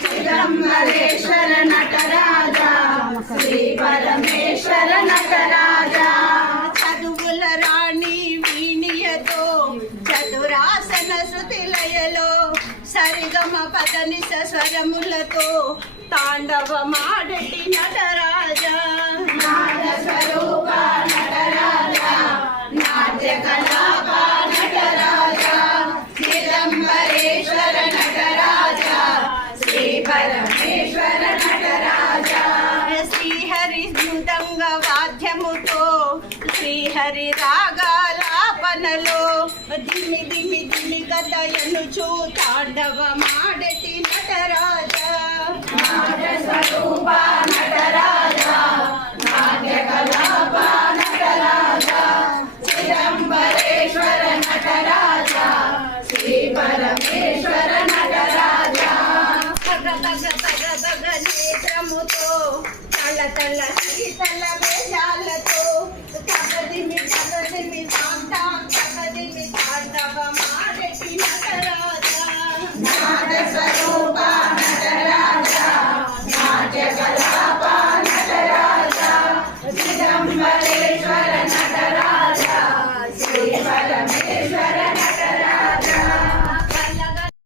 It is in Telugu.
చిదంబరేశ్వర నటరాజ శ్రీ పరమేశ్వర నటరాజ చదువుల రాణి వీణియతో చతురాసన శృతిలయలో సరిగమ పదనిస స్వరములతో తాండవమాడటి నటరాజ నాద స్వరూప నటరాజ నాట్య కలాప నటరాజ చిదంబరేశ్వర నటరాజ శ్రీ పరమేశ్వర నటరాజ శ్రీహరి మృదంగ వాద్యముతో శ్రీహరి రాగాలాపనలో దిమి దిమి దిమి గదయనుచు తాండవమాడటి నటరాజ నాద స్వరూప నటరాజ నాట్య కలాప నటరాజ చిదంబరేశ్వర నటరాజ శ్రీ పరమేశ్వర నటరాజ పగ పగ పగ పగ నేత్రముతో తల తల శీతల